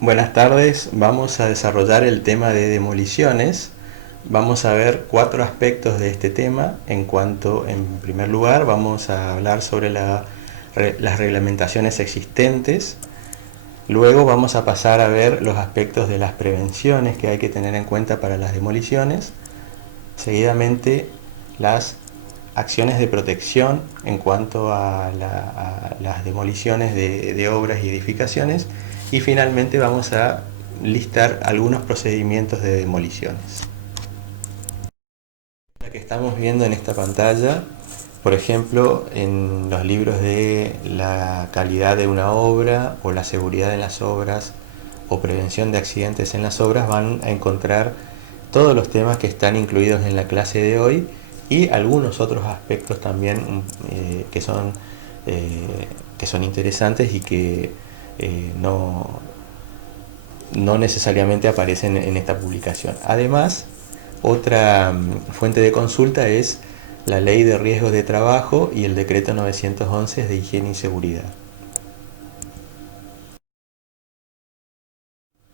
Buenas tardes, vamos a desarrollar el tema de demoliciones. Vamos a ver 4 aspectos de este tema. En primer lugar, vamos a hablar sobre las reglamentaciones existentes. Luego vamos a pasar a ver los aspectos de las prevenciones que hay que tener en cuenta para las demoliciones. Seguidamente, las acciones de protección en cuanto a las demoliciones de obras y edificaciones, y finalmente vamos a listar algunos procedimientos de demoliciones. La que estamos viendo en esta pantalla, por ejemplo, en los libros de la calidad de una obra o la seguridad en las obras o prevención de accidentes en las obras, van a encontrar todos los temas que están incluidos en la clase de hoy y algunos otros aspectos también que son interesantes y que no necesariamente aparecen en esta publicación. Además, otra fuente de consulta es la Ley de Riesgos de Trabajo y el Decreto 911 de Higiene y Seguridad.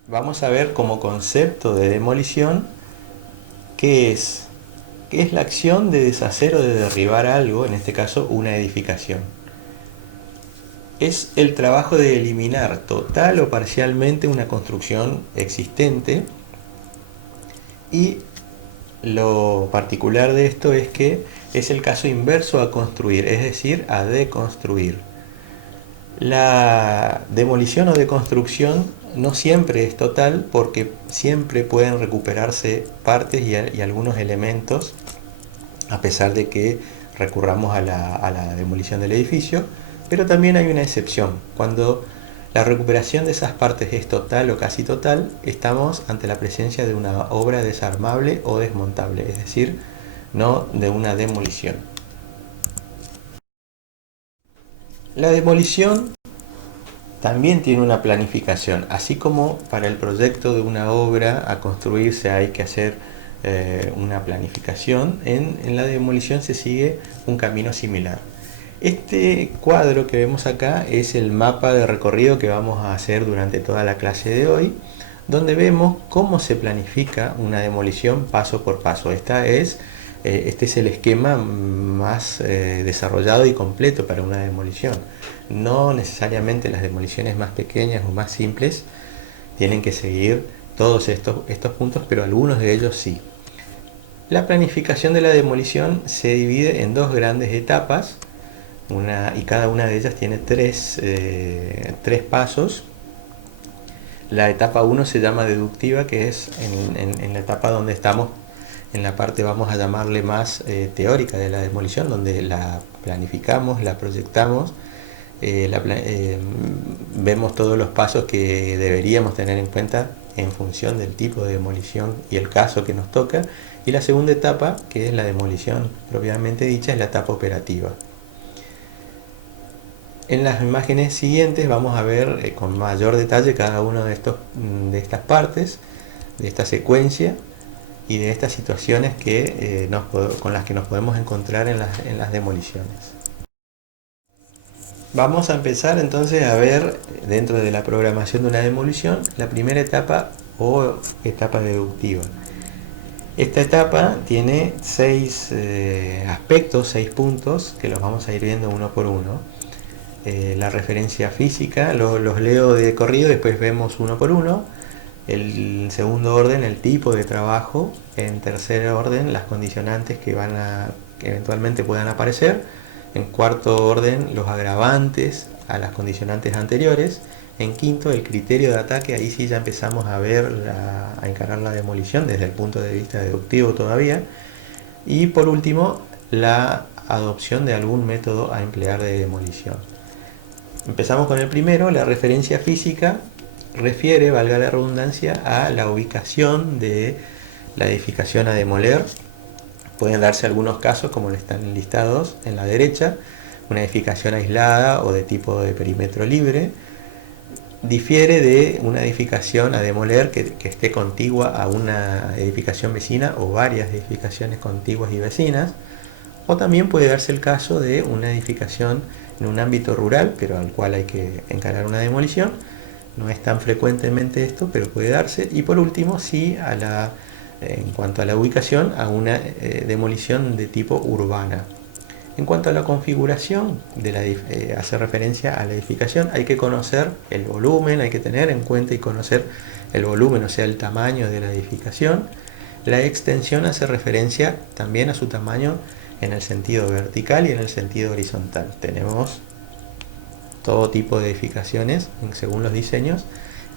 Vamos a ver como concepto de demolición qué es. ¿Qué es la acción de deshacer o de derribar algo, en este caso una edificación? Es el trabajo de eliminar total o parcialmente una construcción existente, y lo particular de esto es que es el caso inverso a construir, es decir, a deconstruir. La demolición o deconstrucción no siempre es total, porque siempre pueden recuperarse partes y algunos elementos, a pesar de que recurramos a la demolición del edificio. Pero también hay una excepción. Cuando la recuperación de esas partes es total o casi total, estamos ante la presencia de una obra desarmable o desmontable, es decir, no de una demolición. La demolición también tiene una planificación, así como para el proyecto de una obra a construirse hay que hacer una planificación. En la demolición se sigue un camino similar. Este cuadro que vemos acá es el mapa de recorrido que vamos a hacer durante toda la clase de hoy, donde vemos cómo se planifica una demolición paso por paso. Este es el esquema más desarrollado y completo para una demolición. No necesariamente las demoliciones más pequeñas o más simples tienen que seguir todos estos puntos, pero algunos de ellos sí. La planificación de la demolición se divide en dos grandes etapas, y cada una de ellas tiene tres pasos. La etapa 1 se llama deductiva, que es en la etapa donde estamos, en la parte, vamos a llamarle, más teórica de la demolición, donde la planificamos, la proyectamos, vemos todos los pasos que deberíamos tener en cuenta en función del tipo de demolición y el caso que nos toca. Y la segunda etapa, que es la demolición propiamente dicha, es la etapa operativa. En las imágenes siguientes vamos a ver con mayor detalle cada una de estas partes, de esta secuencia y de estas situaciones con las que nos podemos encontrar en las demoliciones. Vamos a empezar entonces a ver, dentro de la programación de una demolición, la primera etapa o etapa deductiva. Esta etapa tiene 6 aspectos, 6 puntos, que los vamos a ir viendo uno por uno. La referencia física, los leo de corrido, después vemos uno por uno. En segundo orden, el tipo de trabajo. En tercer orden, las condicionantes que eventualmente puedan aparecer. En cuarto orden, los agravantes a las condicionantes anteriores. En quinto, el criterio de ataque. Ahí sí ya empezamos a encarar la demolición desde el punto de vista deductivo todavía. Y por último, la adopción de algún método a emplear de demolición. Empezamos con el primero. La referencia física refiere, valga la redundancia, a la ubicación de la edificación a demoler. Pueden darse algunos casos, como están listados en la derecha: una edificación aislada o de tipo de perímetro libre. Difiere de una edificación a demoler que esté contigua a una edificación vecina o varias edificaciones contiguas y vecinas. O también puede darse el caso de una edificación en un ámbito rural, pero al cual hay que encarar una demolición, No es tan frecuentemente esto, pero puede darse. Y por último, sí, en cuanto a la ubicación, a una demolición de tipo urbana. En cuanto a la configuración, hace referencia a la edificación, hay que conocer el volumen, hay que tener en cuenta y conocer el volumen, o sea, el tamaño de la edificación. La extensión hace referencia también a su tamaño en el sentido vertical y en el sentido horizontal. Tenemos todo tipo de edificaciones según los diseños,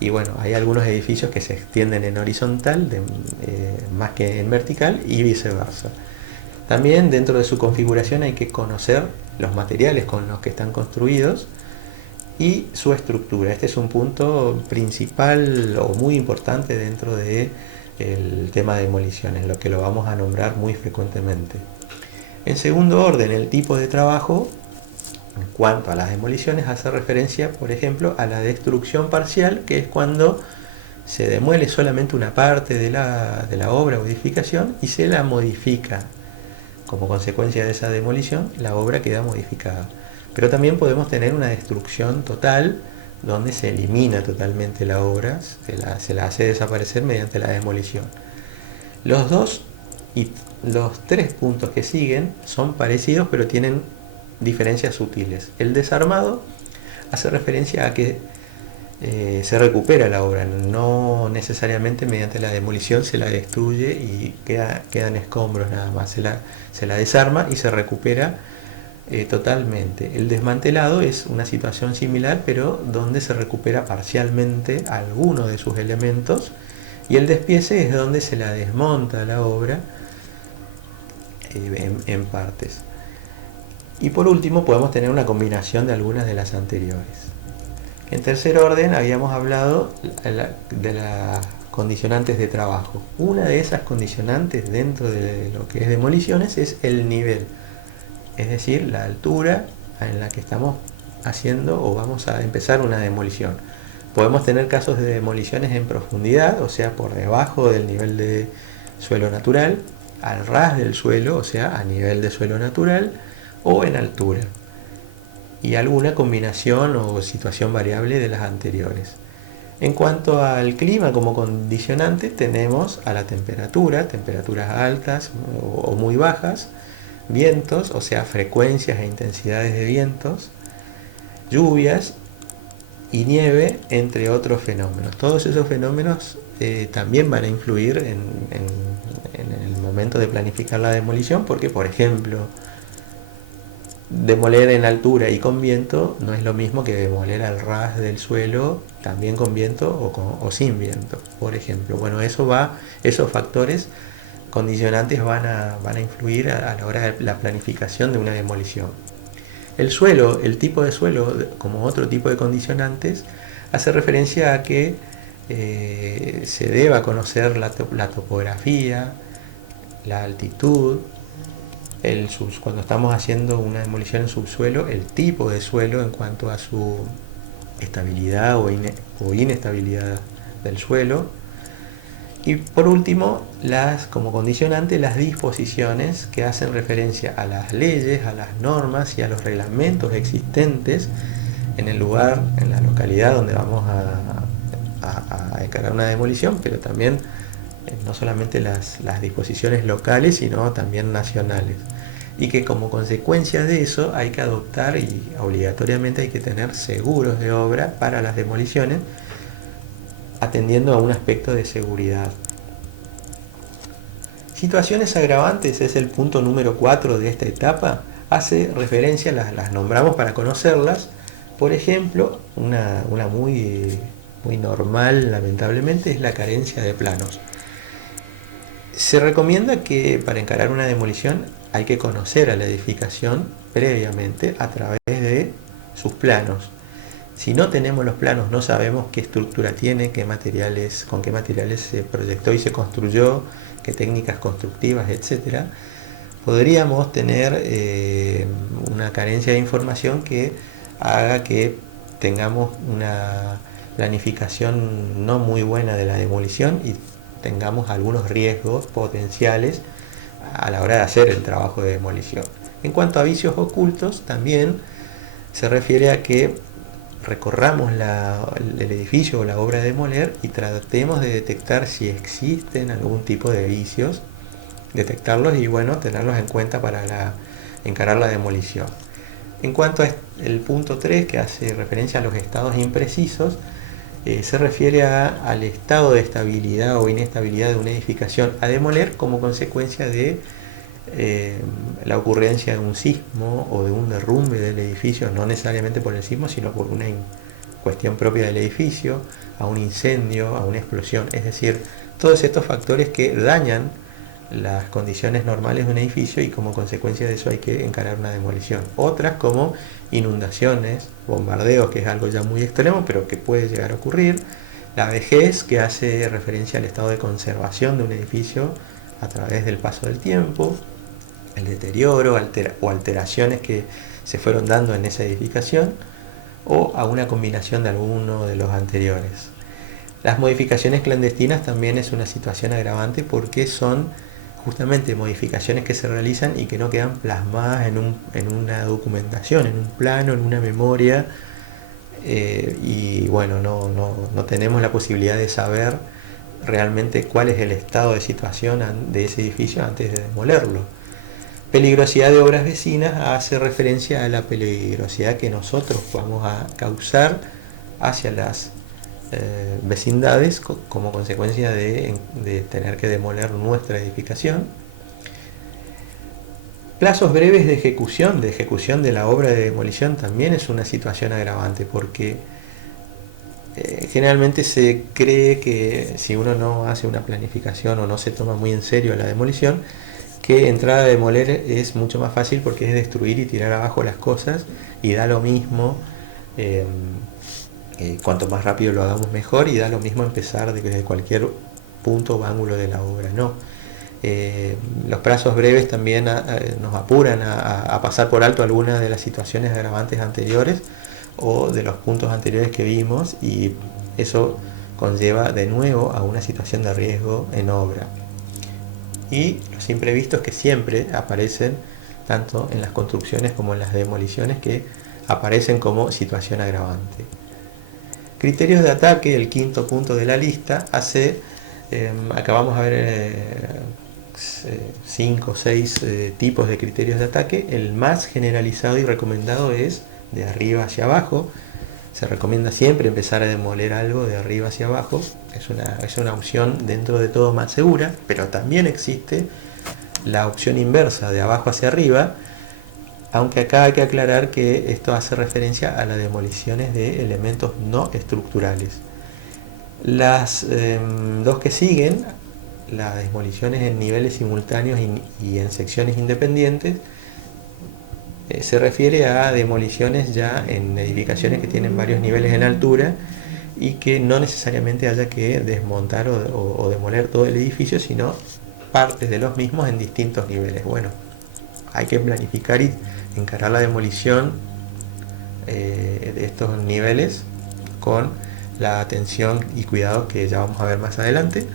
y bueno, hay algunos edificios que se extienden en horizontal más que en vertical y viceversa. También dentro de su configuración hay que conocer los materiales con los que están construidos y su estructura. Este es un punto principal o muy importante dentro del tema de demoliciones, lo que lo vamos a nombrar muy frecuentemente. En segundo orden, el tipo de trabajo, en cuanto a las demoliciones, hace referencia, por ejemplo, a la destrucción parcial, que es cuando se demuele solamente una parte de la obra o edificación y se la modifica. Como consecuencia de esa demolición, la obra queda modificada. Pero también podemos tener una destrucción total, donde se elimina totalmente la obra, se la hace desaparecer mediante la demolición. Los dos y los tres puntos que siguen son parecidos, pero tienen diferencias sutiles. El desarmado hace referencia a que se recupera la obra, no necesariamente mediante la demolición se la destruye y quedan escombros nada más, se la desarma y se recupera totalmente. El desmantelado es una situación similar, pero donde se recupera parcialmente alguno de sus elementos, y el despiece es donde se la desmonta la obra en partes. Y por último podemos tener una combinación de algunas de las anteriores. En tercer orden habíamos hablado de las condicionantes de trabajo. Una de esas condicionantes dentro de lo que es demoliciones es el nivel, es decir, la altura en la que estamos haciendo o vamos a empezar una demolición. Podemos tener casos de demoliciones en profundidad, o sea, por debajo del nivel de suelo natural, al ras del suelo, o sea, a nivel de suelo natural, o en altura, y alguna combinación o situación variable de las anteriores. En cuanto al clima como condicionante, tenemos a la temperatura, temperaturas altas o muy bajas, vientos, o sea, frecuencias e intensidades de vientos, lluvias y nieve, entre otros fenómenos. Todos esos fenómenos también van a influir en el momento de planificar la demolición, porque, por ejemplo, demoler en altura y con viento no es lo mismo que demoler al ras del suelo, también con viento o sin viento, por ejemplo. Bueno, esos factores condicionantes van a influir a la hora de la planificación de una demolición. El suelo, el tipo de suelo, como otro tipo de condicionantes, hace referencia a que se deba conocer la topografía, la altitud, cuando estamos haciendo una demolición en subsuelo, el tipo de suelo en cuanto a su estabilidad o inestabilidad del suelo. Y por último, como condicionante, las disposiciones que hacen referencia a las leyes, a las normas y a los reglamentos existentes en el lugar, en la localidad donde vamos a encargar una demolición, pero también no solamente las disposiciones locales, sino también nacionales. Y que como consecuencia de eso hay que adoptar y obligatoriamente hay que tener seguros de obra para las demoliciones, atendiendo a un aspecto de seguridad. Situaciones agravantes es el punto número 4 de esta etapa. Hace referencia, las nombramos para conocerlas. Por ejemplo, una muy normal, lamentablemente, es la carencia de planos. Se recomienda que para encarar una demolición hay que conocer a la edificación previamente a través de sus planos. Si no tenemos los planos, no sabemos qué estructura tiene, con qué materiales se proyectó y se construyó, qué técnicas constructivas, etc. Podríamos tener una carencia de información que haga que tengamos una planificación no muy buena de la demolición y tengamos algunos riesgos potenciales a la hora de hacer el trabajo de demolición. En cuanto a vicios ocultos, también se refiere a que recorramos el edificio o la obra de demoler y tratemos de detectar si existen algún tipo de vicios, detectarlos y bueno, tenerlos en cuenta para encarar la demolición. En cuanto al punto 3, que hace referencia a los estados imprecisos, se refiere al estado de estabilidad o inestabilidad de una edificación a demoler como consecuencia de la ocurrencia de un sismo o de un derrumbe del edificio, no necesariamente por el sismo, sino por una cuestión propia del edificio, a un incendio, a una explosión. Es decir, todos estos factores que dañan las condiciones normales de un edificio y como consecuencia de eso hay que encarar una demolición. Otras como inundaciones, bombardeos, que es algo ya muy extremo, pero que puede llegar a ocurrir. La vejez, que hace referencia al estado de conservación de un edificio a través del paso del tiempo. El deterioro o alteraciones que se fueron dando en esa edificación, o a una combinación de alguno de los anteriores. Las modificaciones clandestinas también es una situación agravante porque son justamente modificaciones que se realizan y que no quedan plasmadas en una documentación, en un plano, en una memoria, y bueno, no tenemos la posibilidad de saber realmente cuál es el estado de situación de ese edificio antes de demolerlo. Peligrosidad de obras vecinas hace referencia a la peligrosidad que nosotros vamos a causar hacia las vecindades como consecuencia de tener que demoler nuestra edificación. Plazos breves de ejecución de la obra de demolición también es una situación agravante porque generalmente se cree que si uno no hace una planificación o no se toma muy en serio la demolición, que entrar a demoler es mucho más fácil porque es destruir y tirar abajo las cosas y da lo mismo, cuanto más rápido lo hagamos mejor, y da lo mismo empezar desde cualquier punto o ángulo de la obra, ¿no? Los plazos breves también nos apuran a pasar por alto algunas de las situaciones agravantes anteriores o de los puntos anteriores que vimos, y eso conlleva de nuevo a una situación de riesgo en obra. Y los imprevistos que siempre aparecen tanto en las construcciones como en las demoliciones, que aparecen como situación agravante. Criterios de ataque, el quinto punto de la lista, acá vamos a ver 5 o 6 tipos de criterios de ataque. El más generalizado y recomendado es de arriba hacia abajo. Se recomienda siempre empezar a demoler algo de arriba hacia abajo. Es una opción dentro de todo más segura, pero también existe la opción inversa, de abajo hacia arriba, aunque acá hay que aclarar que esto hace referencia a las demoliciones de elementos no estructurales. Las dos que siguen, las demoliciones en niveles simultáneos y en secciones independientes, se refiere a demoliciones ya en edificaciones que tienen varios niveles en altura y que no necesariamente haya que desmontar o demoler todo el edificio, sino partes de los mismos en distintos niveles. Bueno, hay que planificar y encarar la demolición de estos niveles con la atención y cuidado que ya vamos a ver más adelante.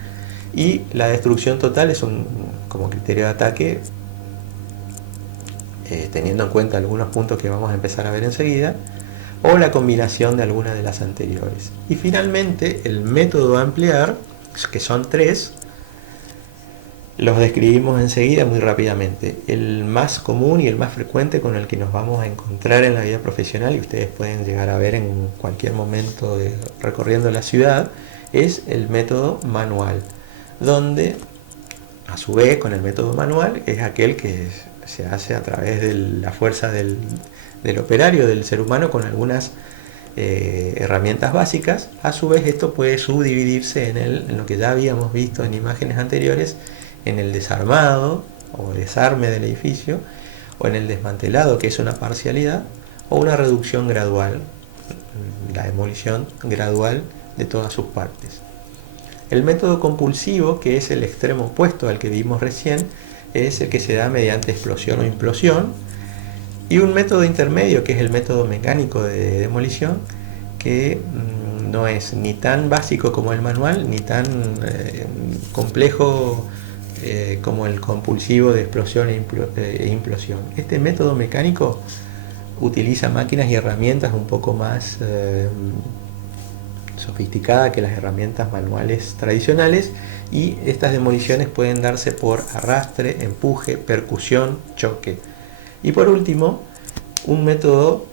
Y la destrucción total es como criterio de ataque, teniendo en cuenta algunos puntos que vamos a empezar a ver enseguida, o la combinación de alguna de las anteriores. Y finalmente el método a emplear, que son 3, los describimos enseguida muy rápidamente. El más común y el más frecuente con el que nos vamos a encontrar en la vida profesional, y ustedes pueden llegar a ver en cualquier momento recorriendo la ciudad, es el método manual, donde a su vez con el método manual es aquel que se hace a través de la fuerza del operario, del ser humano, con algunas herramientas básicas. A su vez esto puede subdividirse en lo que ya habíamos visto en imágenes anteriores, en el desarmado o desarme del edificio, o en el desmantelado, que es una parcialidad, o una reducción gradual, la demolición gradual de todas sus partes. El método compulsivo, que es el extremo opuesto al que vimos recién, es el que se da mediante explosión o implosión. Y un método intermedio, que es el método mecánico de demolición, que no es ni tan básico como el manual, ni tan complejo como el compulsivo de explosión e implosión. Este método mecánico utiliza máquinas y herramientas un poco más sofisticadas que las herramientas manuales tradicionales, y estas demoliciones pueden darse por arrastre, empuje, percusión, choque. Y por último, un método,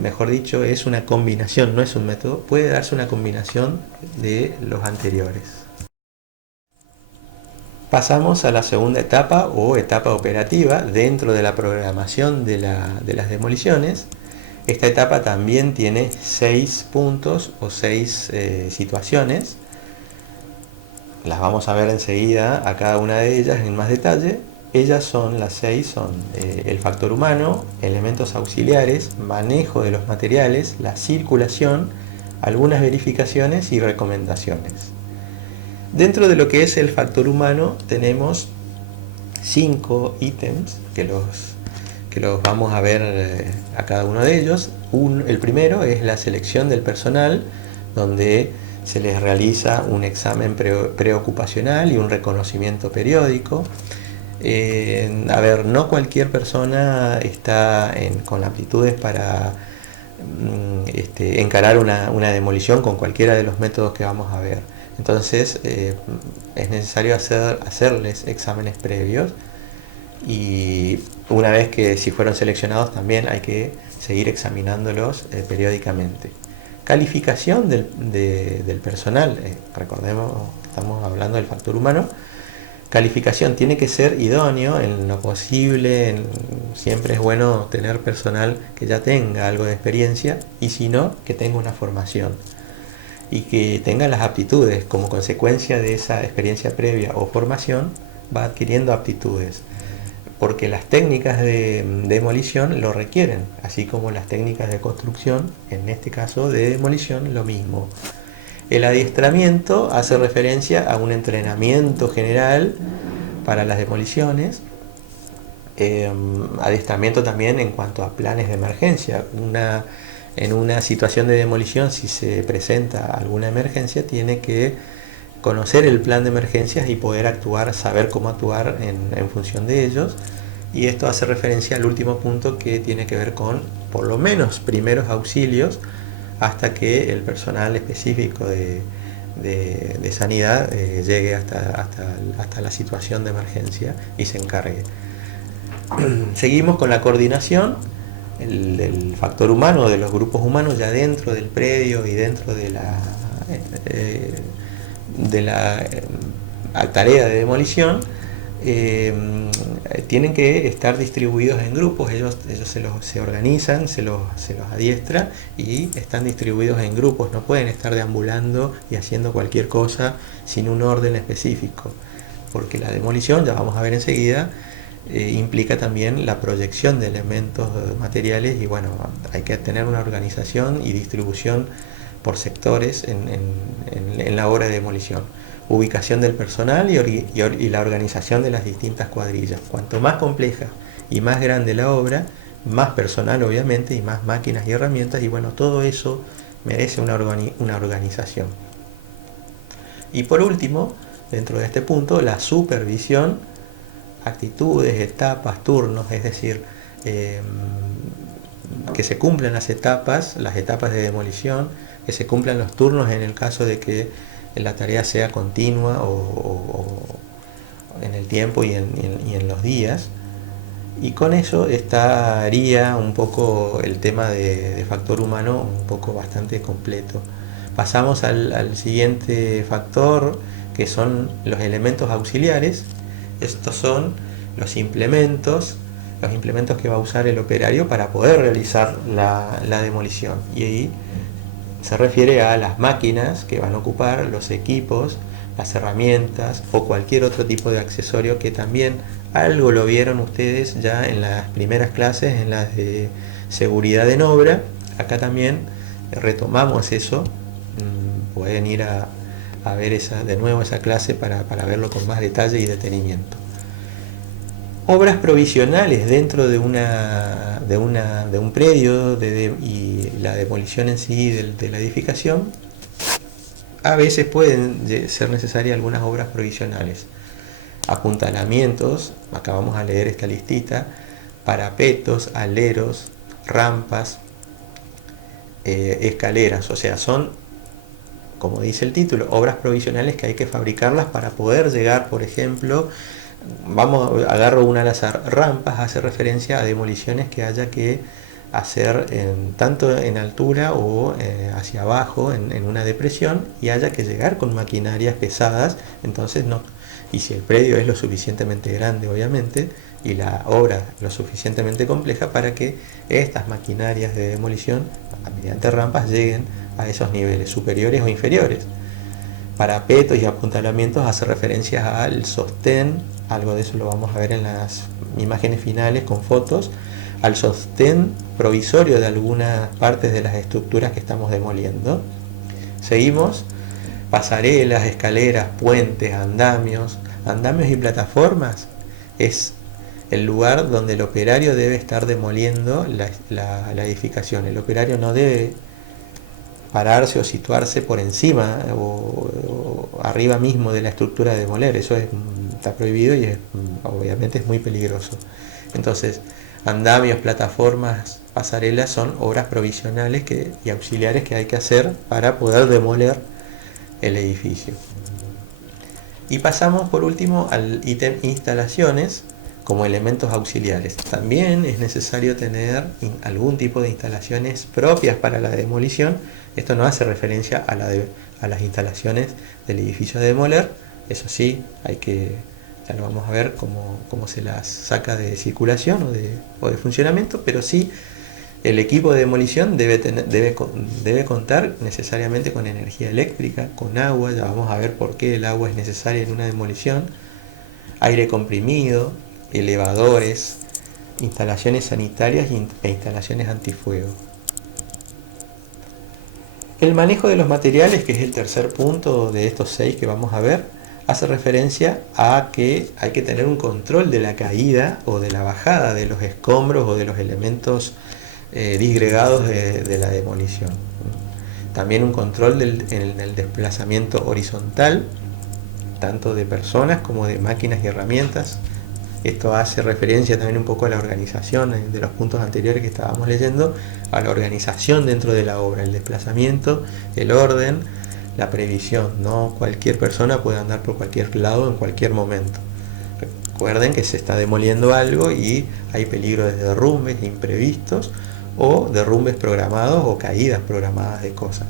mejor dicho, es una combinación, no es un método, puede darse una combinación de los anteriores. Pasamos a la segunda etapa o etapa operativa dentro de la programación de las demoliciones. Esta etapa también tiene 6 puntos o 6 situaciones. Las vamos a ver enseguida a cada una de ellas en más detalle. Ellas son, las 6 son el factor humano, elementos auxiliares, manejo de los materiales, la circulación, algunas verificaciones y recomendaciones. Dentro de lo que es el factor humano tenemos 5 ítems que los vamos a ver a cada uno de ellos. El primero es la selección del personal, donde se les realiza un examen preocupacional y un reconocimiento periódico. No cualquier persona está con aptitudes para encarar una demolición con cualquiera de los métodos que vamos a ver. Entonces es necesario hacerles exámenes previos, y una vez que si fueron seleccionados también hay que seguir examinándolos periódicamente. Calificación del personal, recordemos que estamos hablando del factor humano. Calificación tiene que ser idóneo en lo posible, siempre es bueno tener personal que ya tenga algo de experiencia, y si no, que tenga una formación y que tenga las aptitudes. Como consecuencia de esa experiencia previa o formación va adquiriendo aptitudes, porque las técnicas de demolición lo requieren, así como las técnicas de construcción, en este caso de demolición, lo mismo. El adiestramiento hace referencia a un entrenamiento general para las demoliciones, adiestramiento también en cuanto a planes de emergencia. En una situación de demolición, si se presenta alguna emergencia, tiene que conocer el plan de emergencias y poder actuar, saber cómo actuar en función de ellos. Y esto hace referencia al último punto, que tiene que ver con, por lo menos, primeros auxilios, hasta que el personal específico de sanidad llegue hasta la situación de emergencia y se encargue. Seguimos con la coordinación del factor humano, de los grupos humanos ya dentro del predio y dentro de la tarea de demolición. Tienen que estar distribuidos en grupos. Ellos se organizan, se los adiestra, y están distribuidos en grupos. No pueden estar deambulando y haciendo cualquier cosa sin un orden específico, porque la demolición, ya vamos a ver enseguida, implica también la proyección de elementos materiales, y bueno, hay que tener una organización y distribución por sectores en la obra de demolición. Ubicación del personal y la organización de las distintas cuadrillas. Cuanto más compleja y más grande la obra, más personal obviamente, y más máquinas y herramientas, y bueno, todo eso merece una organización. Y por último, dentro de este punto, la supervisión, actitudes, etapas, turnos, es decir, que se cumplan las etapas de demolición, que se cumplan los turnos en el caso de que la tarea sea continua o en el tiempo y en los días. Y con eso estaría un poco el tema de factor humano un poco bastante completo. Pasamos al siguiente factor, que son los elementos auxiliares. Estos son los implementos que va a usar el operario para poder realizar la demolición. Y ahí se refiere a las máquinas que van a ocupar, los equipos, las herramientas o cualquier otro tipo de accesorio, que también algo lo vieron ustedes ya en las primeras clases, en las de seguridad en obra. Acá también retomamos eso. Pueden ir a ver de nuevo esa clase para verlo con más detalle y detenimiento. Obras provisionales dentro de un predio y la demolición en sí de la edificación. A veces pueden ser necesarias algunas obras provisionales. Apuntalamientos, acá vamos a leer esta listita: parapetos, aleros, rampas, escaleras, o sea, son, como dice el título, obras provisionales que hay que fabricarlas para poder llegar, por ejemplo, agarro una al azar, rampas hace referencia a demoliciones que haya que hacer tanto en altura o hacia abajo en una depresión y haya que llegar con maquinarias pesadas, entonces no, y si el predio es lo suficientemente grande obviamente y la obra lo suficientemente compleja para que estas maquinarias de demolición mediante rampas lleguen a esos niveles superiores o inferiores. Parapetos y apuntalamientos hace referencia al sostén, algo de eso lo vamos a ver en las imágenes finales con fotos, al sostén provisorio de algunas partes de las estructuras que estamos demoliendo. Seguimos, pasarelas, escaleras, puentes, andamios y plataformas es el lugar donde el operario debe estar demoliendo la edificación. El operario no debe pararse o situarse por encima o arriba mismo de la estructura de demoler. Eso está prohibido y obviamente es muy peligroso. Entonces, andamios, plataformas, pasarelas son obras provisionales y auxiliares que hay que hacer para poder demoler el edificio. Y pasamos por último al ítem instalaciones como elementos auxiliares. También es necesario tener algún tipo de instalaciones propias para la demolición. Esto no hace referencia a las instalaciones del edificio de demoler. Eso sí, ya lo vamos a ver cómo se las saca de circulación o de funcionamiento, pero sí el equipo de demolición debe contar necesariamente con energía eléctrica, con agua. Ya vamos a ver por qué el agua es necesaria en una demolición, aire comprimido, elevadores, instalaciones sanitarias e instalaciones antifuego. El manejo de los materiales, que es el tercer punto de estos 6 que vamos a ver, hace referencia a que hay que tener un control de la caída o de la bajada de los escombros o de los elementos disgregados de la demolición. También un control en el desplazamiento horizontal, tanto de personas como de máquinas y herramientas. Esto hace referencia también un poco a la organización de los puntos anteriores que estábamos leyendo, a la organización dentro de la obra, el desplazamiento, el orden, la previsión. No cualquier persona puede andar por cualquier lado en cualquier momento. Recuerden que se está demoliendo algo y hay peligro de derrumbes imprevistos o derrumbes programados o caídas programadas de cosas.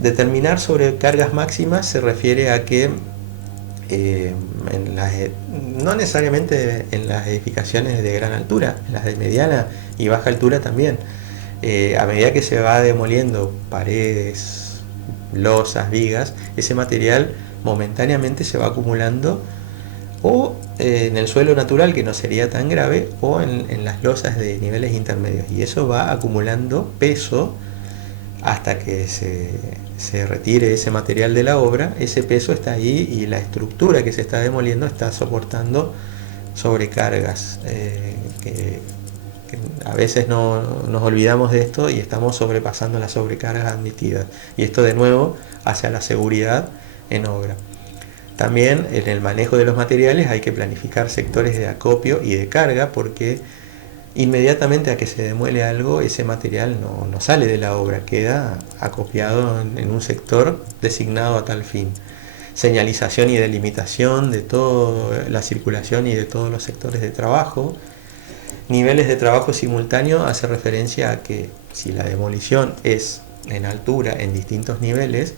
Determinar sobrecargas máximas se refiere a que no necesariamente en las edificaciones de gran altura, en las de mediana y baja altura también, a medida que se va demoliendo paredes, losas, vigas, ese material momentáneamente se va acumulando o en el suelo natural, que no sería tan grave, o en las losas de niveles intermedios, y eso va acumulando peso hasta que se retire ese material de la obra. Ese peso está ahí y la estructura que se está demoliendo está soportando sobrecargas que a veces nos olvidamos de esto y estamos sobrepasando las sobrecargas admitidas, y esto de nuevo hacia la seguridad en obra. También en el manejo de los materiales hay que planificar sectores de acopio y de carga, porque inmediatamente a que se demuele algo, ese material no sale de la obra, queda acopiado en un sector designado a tal fin. Señalización y delimitación de toda la circulación y de todos los sectores de trabajo. Niveles de trabajo simultáneo hace referencia a que si la demolición es en altura, en distintos niveles,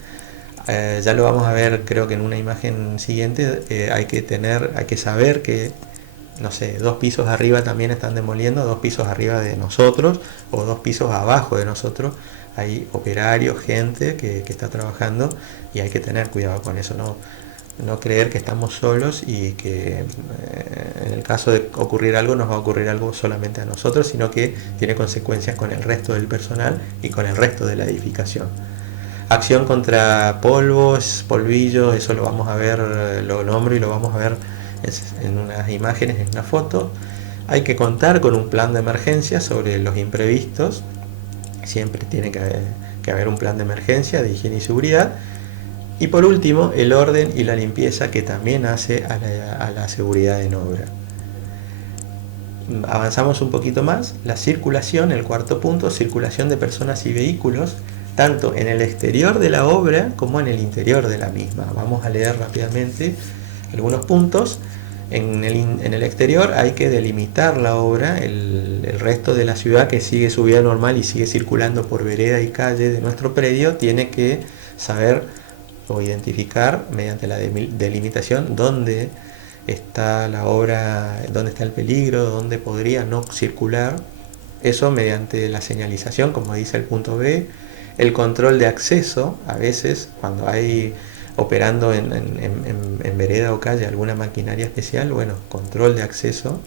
ya lo vamos a ver, creo que en una imagen siguiente, hay que saber que, no sé, 2 pisos arriba también están demoliendo, 2 pisos arriba de nosotros o 2 pisos abajo de nosotros hay operarios, gente que está trabajando, y hay que tener cuidado con eso, no creer que estamos solos y que en el caso de ocurrir algo nos va a ocurrir algo solamente a nosotros, sino que tiene consecuencias con el resto del personal y con el resto de la edificación. Acción contra polvos, polvillos, eso lo vamos a ver, lo nombro y lo vamos a ver en unas imágenes, en una foto. Hay que contar con un plan de emergencia sobre los imprevistos. Siempre tiene que haber un plan de emergencia de higiene y seguridad. Y por último, el orden y la limpieza, que también hace a la seguridad en obra. avanzamos un poquito más, la circulación, el cuarto punto, circulación de personas y vehículos, tanto en el exterior de la obra como en el interior de la misma. Vamos a leer rápidamente algunos puntos. En el exterior hay que delimitar la obra, el resto de la ciudad que sigue su vida normal y sigue circulando por vereda y calle de nuestro predio tiene que saber o identificar mediante la delimitación dónde está la obra, dónde está el peligro, dónde podría no circular. Eso mediante la señalización, como dice el punto B, el control de acceso. A veces cuando hay operando en vereda o calle alguna maquinaria especial, bueno, control de acceso,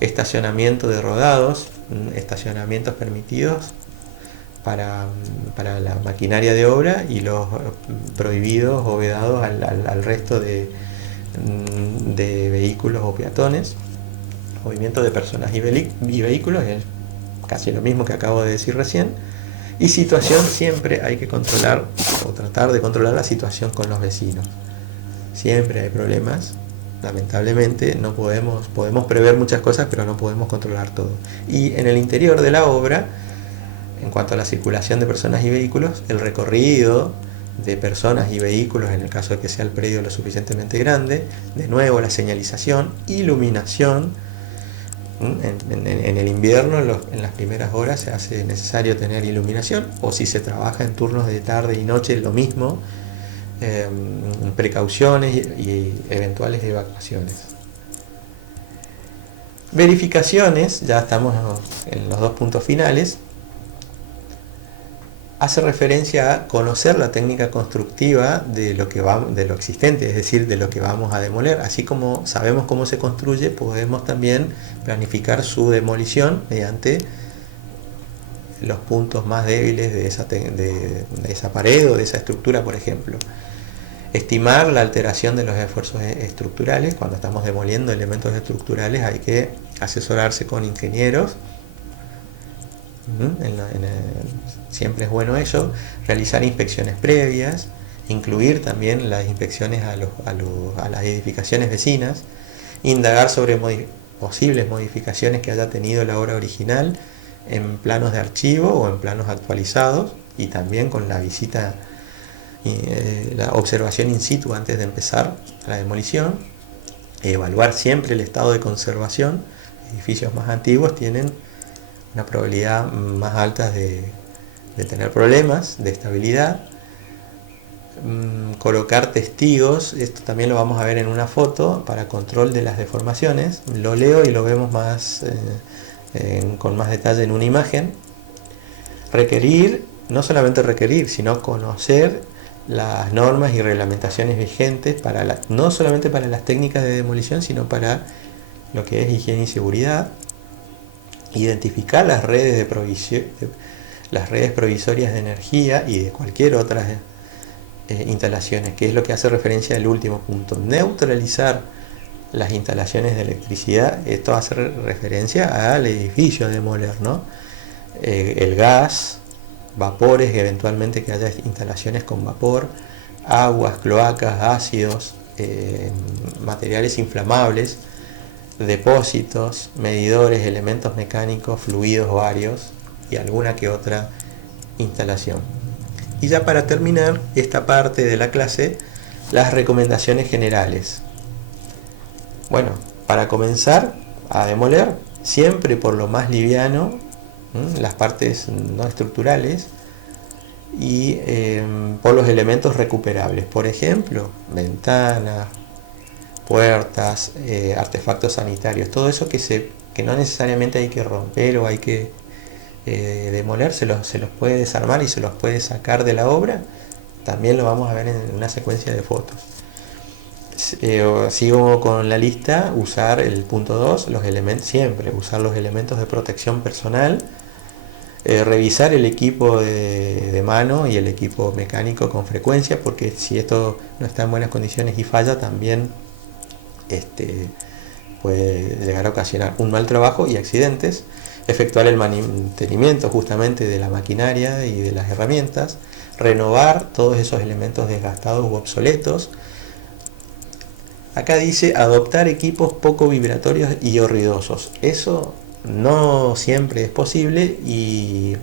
estacionamiento de rodados, estacionamientos permitidos para la maquinaria de obra y los prohibidos o vedados al resto de vehículos o peatones. Movimiento de personas y vehículos es casi lo mismo que acabo de decir recién. Y situación, siempre hay que controlar o tratar de controlar la situación con los vecinos. Siempre hay problemas, lamentablemente no podemos prever muchas cosas, pero no podemos controlar todo. Y en el interior de la obra, en cuanto a la circulación de personas y vehículos, el recorrido de personas y vehículos, en el caso de que sea el predio lo suficientemente grande, de nuevo la señalización, iluminación. En el invierno, en las primeras horas, se hace necesario tener iluminación, o si se trabaja en turnos de tarde y noche, lo mismo. Precauciones y eventuales evacuaciones. Verificaciones, ya estamos en los dos puntos finales. Hace referencia a conocer la técnica constructiva de lo existente, es decir, de lo que vamos a demoler. Así como sabemos cómo se construye, podemos también planificar su demolición mediante los puntos más débiles de esa pared o de esa estructura, por ejemplo. Estimar la alteración de los esfuerzos estructurales. Cuando estamos demoliendo elementos estructurales hay que asesorarse con ingenieros. Siempre es bueno eso. Realizar inspecciones previas, incluir también las inspecciones a las edificaciones vecinas, indagar sobre posibles modificaciones que haya tenido la obra original en planos de archivo o en planos actualizados, y también con la visita y la observación in situ antes de empezar la demolición. Evaluar siempre el estado de conservación. Edificios más antiguos tienen una probabilidad más alta de tener problemas de estabilidad. Colocar testigos, esto también lo vamos a ver en una foto, para control de las deformaciones. Lo leo y lo vemos con más detalle en una imagen. Requerir, no solamente requerir, sino conocer las normas y reglamentaciones vigentes no solamente para las técnicas de demolición, sino para lo que es higiene y seguridad. Identificar las redes provisorias de energía y de cualquier otra instalaciones, que es lo que hace referencia al último punto. Neutralizar las instalaciones de electricidad. Esto hace referencia al edificio a demoler, ¿no? El gas, vapores, eventualmente que haya instalaciones con vapor, aguas, cloacas, ácidos, materiales inflamables, depósitos, medidores, elementos mecánicos, fluidos varios y alguna que otra instalación. Y ya para terminar esta parte de la clase, las recomendaciones generales. Bueno, para comenzar a demoler, siempre por lo más liviano, las partes no estructurales, y por los elementos recuperables, por ejemplo, ventanas, puertas, artefactos sanitarios, todo eso que no necesariamente hay que romper o hay que demoler, se los puede desarmar y se los puede sacar de la obra. También lo vamos a ver en una secuencia de fotos. Sigo con la lista. Usar el punto 2, siempre usar los elementos de protección personal. Revisar el equipo de mano y el equipo mecánico con frecuencia, porque si esto no está en buenas condiciones y falla, también puede llegar a ocasionar un mal trabajo y accidentes. Efectuar el mantenimiento justamente de la maquinaria y de las herramientas. Renovar todos esos elementos desgastados u obsoletos. Acá dice adoptar equipos poco vibratorios y o ruidosos. Eso no siempre es posible y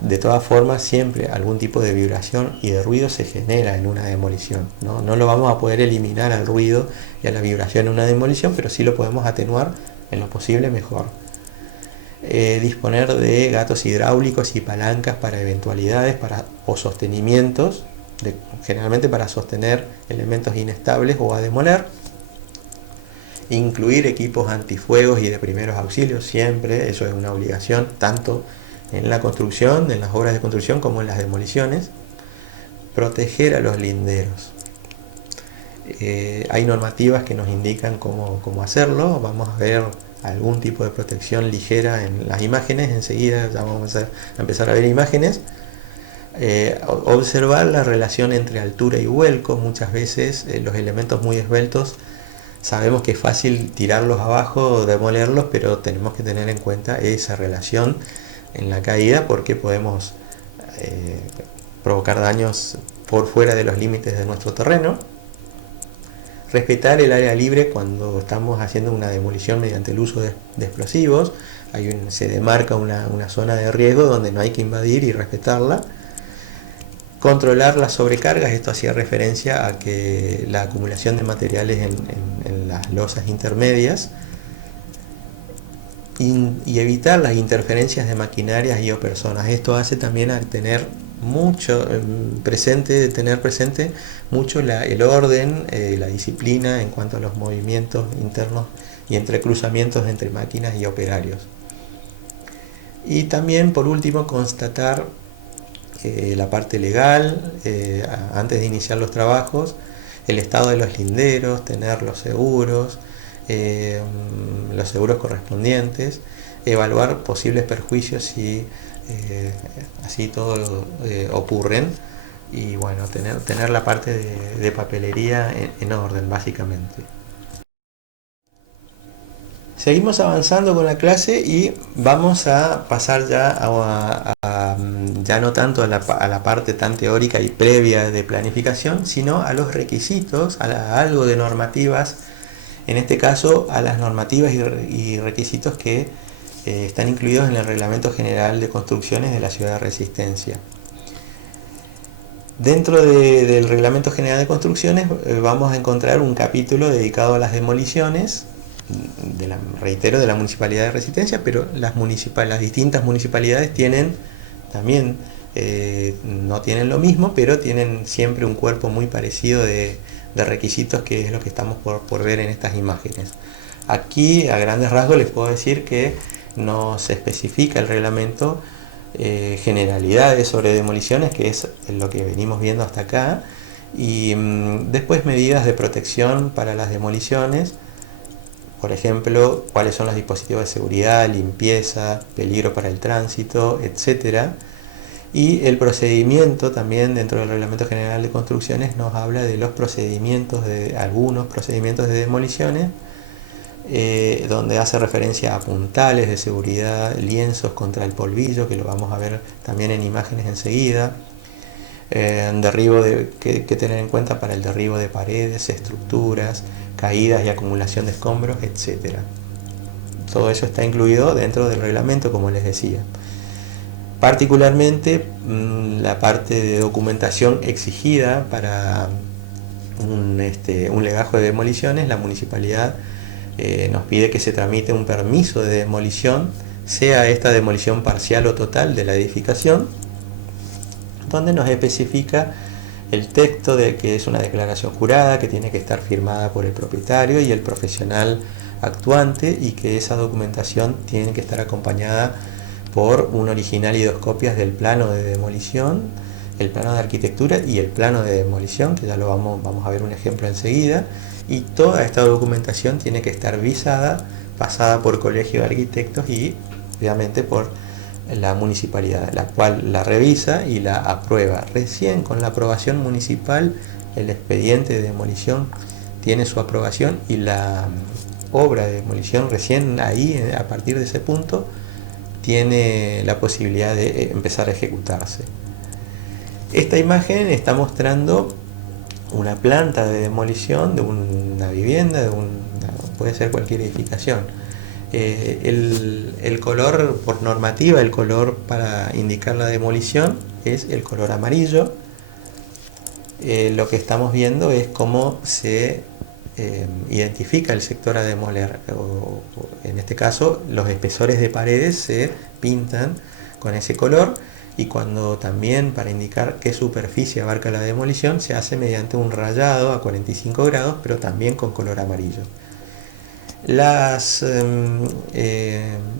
de todas formas siempre algún tipo de vibración y de ruido se genera en una demolición. No lo vamos a poder eliminar al ruido y a la vibración en una demolición, pero sí lo podemos atenuar en lo posible mejor. Disponer de gatos hidráulicos y palancas para eventualidades o sostenimientos, generalmente para sostener elementos inestables o a demoler. Incluir equipos antifuegos y de primeros auxilios, siempre, eso es una obligación, tanto en la construcción, en las obras de construcción, como en las demoliciones. Proteger a los linderos. Hay normativas que nos indican cómo hacerlo. Vamos a ver algún tipo de protección ligera en las imágenes. Enseguida ya vamos a empezar a ver imágenes. Observar la relación entre altura y vuelco. Muchas veces los elementos muy esbeltos sabemos que es fácil tirarlos abajo o demolerlos, pero tenemos que tener en cuenta esa relación en la caída, porque podemos provocar daños por fuera de los límites de nuestro terreno. Respetar el área libre cuando estamos haciendo una demolición mediante el uso de explosivos. Se demarca una zona de riesgo donde no hay que invadir y respetarla. Controlar las sobrecargas, esto hacía referencia a que la acumulación de materiales en las losas intermedias, y evitar las interferencias de maquinarias y o personas. Esto hace también al tener presente mucho el orden, la disciplina en cuanto a los movimientos internos y entrecruzamientos entre máquinas y operarios. Y también, por último, constatar la parte legal antes de iniciar los trabajos, el estado de los linderos, tener los seguros correspondientes, evaluar posibles perjuicios si así todo ocurren, y bueno, tener la parte de papelería en orden, básicamente. Seguimos avanzando con la clase y vamos a pasar ya ya no tanto a la parte tan teórica y previa de planificación, sino a los requisitos, a algo de normativas, en este caso a las normativas y requisitos que están incluidos en el Reglamento General de Construcciones de la Ciudad de Resistencia. Dentro del Reglamento General de Construcciones vamos a encontrar un capítulo dedicado a las demoliciones, reitero, de la Municipalidad de Resistencia, pero las distintas municipalidades tienen también, no tienen lo mismo, pero tienen siempre un cuerpo muy parecido de requisitos, que es lo que estamos por ver en estas imágenes. Aquí, a grandes rasgos, les puedo decir que nos especifica el reglamento generalidades sobre demoliciones, que es lo que venimos viendo hasta acá, y después medidas de protección para las demoliciones. Por ejemplo, cuáles son los dispositivos de seguridad, limpieza, peligro para el tránsito, etc. Y el procedimiento también, dentro del Reglamento General de Construcciones, nos habla de algunos procedimientos de demoliciones, donde hace referencia a puntales de seguridad, lienzos contra el polvillo, que lo vamos a ver también en imágenes enseguida, que tener en cuenta para el derribo de paredes, estructuras, caídas y acumulación de escombros, etc. Todo eso está incluido dentro del reglamento, como les decía. Particularmente la parte de documentación exigida para un legajo de demoliciones. La municipalidad nos pide que se tramite un permiso de demolición, sea esta demolición parcial o total de la edificación, donde nos especifica el texto de que es una declaración jurada, que tiene que estar firmada por el propietario y el profesional actuante, y que esa documentación tiene que estar acompañada por un original y 2 copias del plano de demolición, el plano de arquitectura y el plano de demolición, que ya lo vamos a ver un ejemplo enseguida. Y toda esta documentación tiene que estar visada, pasada por colegio de arquitectos y obviamente por la municipalidad, la cual la revisa y la aprueba. Recién con la aprobación municipal, el expediente de demolición tiene su aprobación, y la obra de demolición recién ahí, a partir de ese punto, tiene la posibilidad de empezar a ejecutarse. Esta imagen está mostrando una planta de demolición de una vivienda, puede ser cualquier edificación. El color, por normativa, el color para indicar la demolición es el color amarillo. Lo que estamos viendo es cómo se identifica el sector a demoler. En este caso, los espesores de paredes se pintan con ese color, y cuando también, para indicar qué superficie abarca la demolición, se hace mediante un rayado a 45 grados, pero también con color amarillo. Las,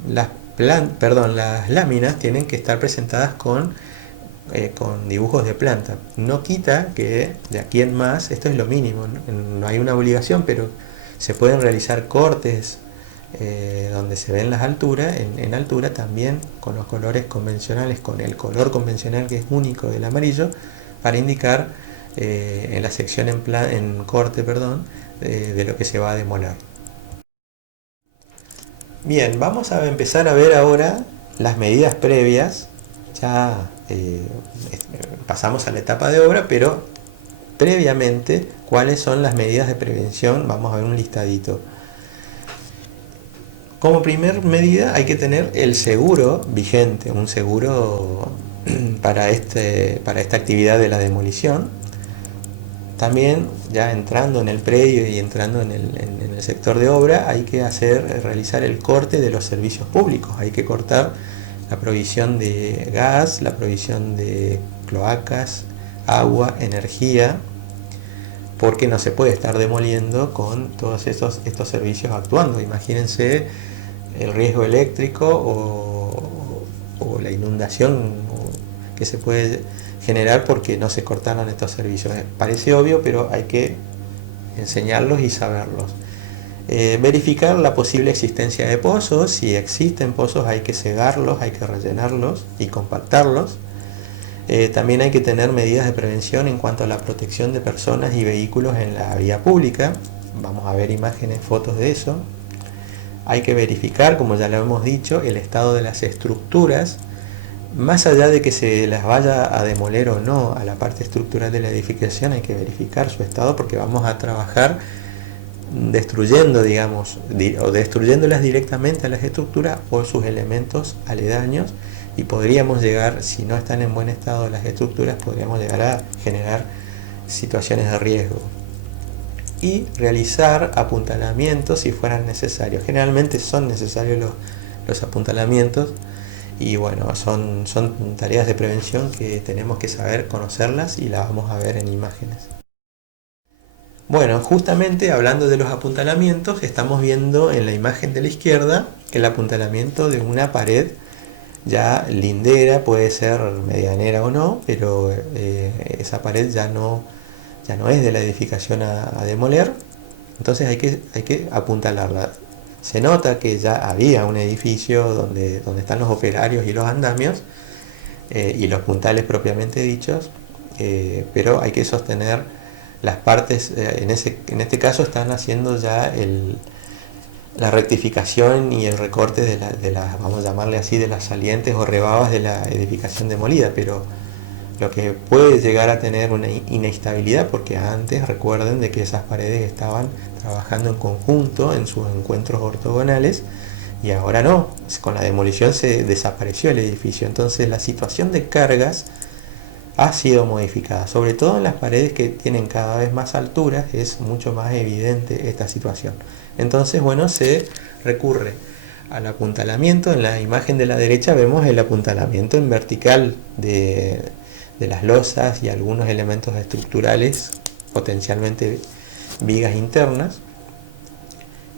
las láminas tienen que estar presentadas con dibujos de planta. No quita que de aquí en más, esto es lo mínimo, no hay una obligación, pero se pueden realizar cortes donde se ven las alturas, en altura también con los colores convencionales, con el color convencional que es único del amarillo, para indicar en la sección en corte, perdón, de lo que se va a demoler. Bien, vamos a empezar a ver ahora las medidas previas. Ya pasamos a la etapa de obra, pero previamente, ¿cuáles son las medidas de prevención? Vamos a ver un listadito. Como primer medida hay que tener el seguro vigente, un seguro para esta actividad de la demolición. También, ya entrando en el predio y entrando en el sector de obra, hay que realizar el corte de los servicios públicos. Hay que cortar la provisión de gas, la provisión de cloacas, agua, energía, porque no se puede estar demoliendo con todos estos servicios actuando. Imagínense el riesgo eléctrico o la inundación que se puede generar porque no se cortaron estos servicios. Parece obvio, pero hay que enseñarlos y saberlos. Verificar la posible existencia de pozos. Si existen pozos, hay que cegarlos, hay que rellenarlos y compactarlos. También hay que tener medidas de prevención en cuanto a la protección de personas y vehículos en la vía pública. Vamos a ver imágenes, fotos de eso. Hay que verificar, como ya lo hemos dicho, el estado de las estructuras. Más allá de que se las vaya a demoler o no a la parte estructural de la edificación, hay que verificar su estado, porque vamos a trabajar destruyendo, digamos, o destruyéndolas directamente a las estructuras o sus elementos aledaños, y podríamos llegar, si no están en buen estado las estructuras, podríamos llegar a generar situaciones de riesgo. Y realizar apuntalamientos si fueran necesarios. Generalmente son necesarios los apuntalamientos, y bueno, son tareas de prevención que tenemos que saber conocerlas, y las vamos a ver en imágenes. Bueno, justamente hablando de los apuntalamientos, estamos viendo en la imagen de la izquierda el apuntalamiento de una pared ya lindera, puede ser medianera o no, pero esa pared ya no es de la edificación a demoler, entonces hay que apuntalarla. Se nota que ya había un edificio donde están los operarios y los andamios y los puntales propiamente dichos, pero hay que sostener las partes. En este caso están haciendo ya la rectificación y el recorte de las, vamos a llamarle así, de las salientes o rebabas de la edificación demolida, pero lo que puede llegar a tener una inestabilidad, porque antes recuerden de que esas paredes estaban trabajando en conjunto en sus encuentros ortogonales, y ahora no, con la demolición se desapareció el edificio. Entonces la situación de cargas ha sido modificada, sobre todo en las paredes que tienen cada vez más alturas, es mucho más evidente esta situación. Entonces, bueno, se recurre al apuntalamiento. En la imagen de la derecha vemos el apuntalamiento en vertical de las losas y algunos elementos estructurales, potencialmente vigas internas.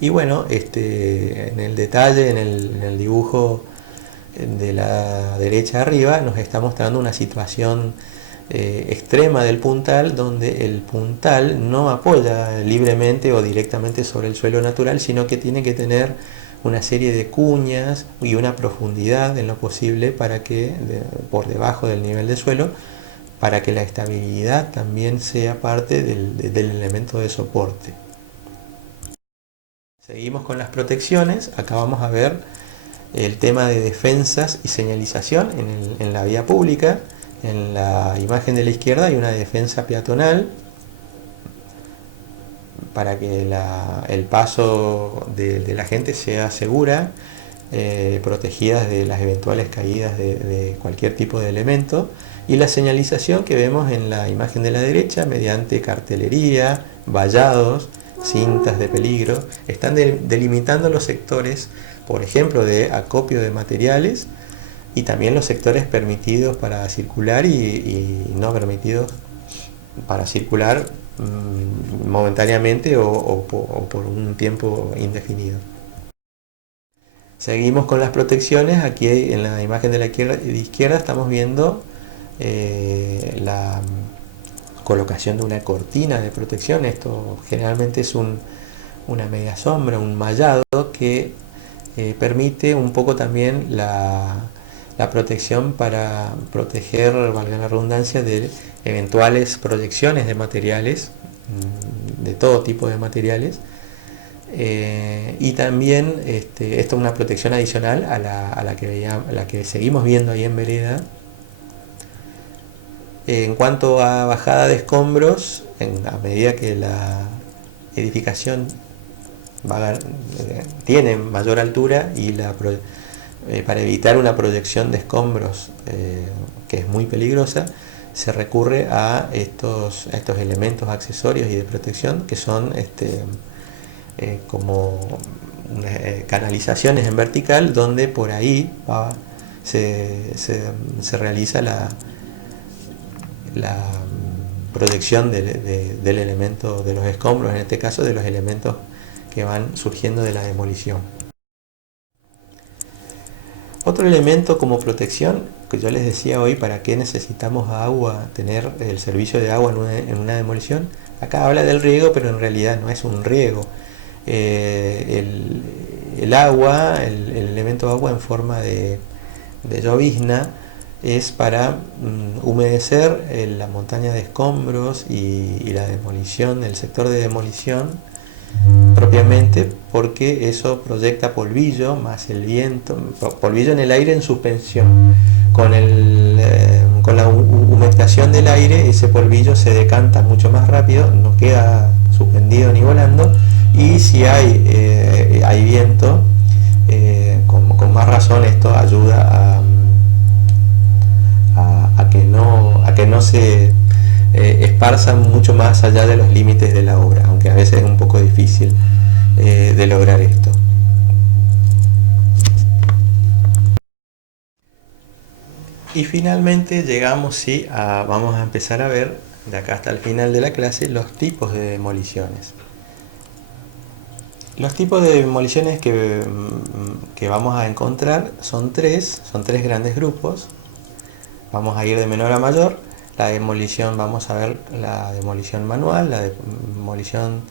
Y bueno, en el detalle, en el dibujo de la derecha arriba, nos está mostrando una situación extrema del puntal, donde el puntal no apoya libremente o directamente sobre el suelo natural, sino que tiene que tener una serie de cuñas y una profundidad en lo posible para que por debajo del nivel de suelo, para que la estabilidad también sea parte del elemento de soporte. Seguimos con las protecciones. Acá vamos a ver el tema de defensas y señalización en la vía pública. En la imagen de la izquierda hay una defensa peatonal para que el paso de la gente sea segura, protegidas de las eventuales caídas de cualquier tipo de elemento, y la señalización que vemos en la imagen de la derecha mediante cartelería, vallados, cintas de peligro, están delimitando los sectores, por ejemplo, de acopio de materiales, y también los sectores permitidos para circular y no permitidos para circular momentáneamente o por un tiempo indefinido. Seguimos con las protecciones. Aquí en la imagen de la izquierda estamos viendo la colocación de una cortina de protección. Esto generalmente es una media sombra, un mallado que permite un poco también la protección para proteger, valga la redundancia, de eventuales proyecciones de materiales, de todo tipo de materiales. Y también esto es una protección adicional a la que seguimos viendo ahí en vereda. En cuanto a bajada de escombros, a medida que la edificación tiene mayor altura y para evitar una proyección de escombros que es muy peligrosa, se recurre a estos elementos accesorios y de protección que son como canalizaciones en vertical, donde por ahí se realiza la proyección del elemento, de los escombros, en este caso de los elementos que van surgiendo de la demolición. Otro elemento como protección, que yo les decía hoy, para qué necesitamos agua, tener el servicio de agua en una demolición. Acá habla del riego, pero en realidad no es un riego. El agua, el elemento agua en forma de llovizna, es para humedecer la montaña de escombros y la demolición, el sector de demolición propiamente, porque eso proyecta polvillo más el viento, polvillo en el aire en suspensión. Con la humectación del aire, ese polvillo se decanta mucho más rápido, no queda suspendido ni volando, y si hay viento, con más razón esto ayuda a que no se esparzan mucho más allá de los límites de la obra, aunque a veces es un poco difícil de lograr esto. Y finalmente llegamos vamos a empezar a ver de acá hasta el final de la clase los tipos de demoliciones. Los tipos de demoliciones que vamos a encontrar son tres grandes grupos. Vamos a ir de menor a mayor. La demolición, vamos a ver la demolición manual, la demolición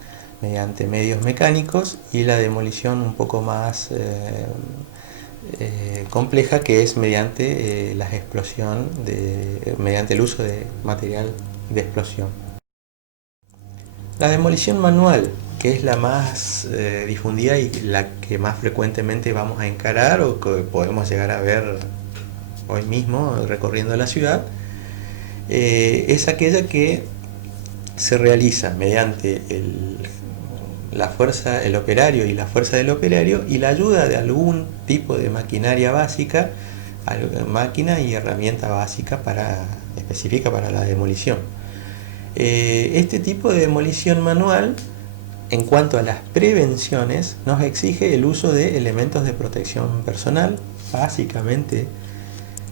mediante medios mecánicos y la demolición un poco más compleja, que es mediante la explosión, mediante el uso de material de explosión. La demolición manual, que es la más difundida y la que más frecuentemente vamos a encarar o que podemos llegar a ver hoy mismo recorriendo la ciudad, es aquella que se realiza mediante la fuerza, el operario y la fuerza del operario y la ayuda de algún tipo de maquinaria básica, máquina y herramienta básica específica para la demolición. Este tipo de demolición manual, en cuanto a las prevenciones, nos exige el uso de elementos de protección personal, básicamente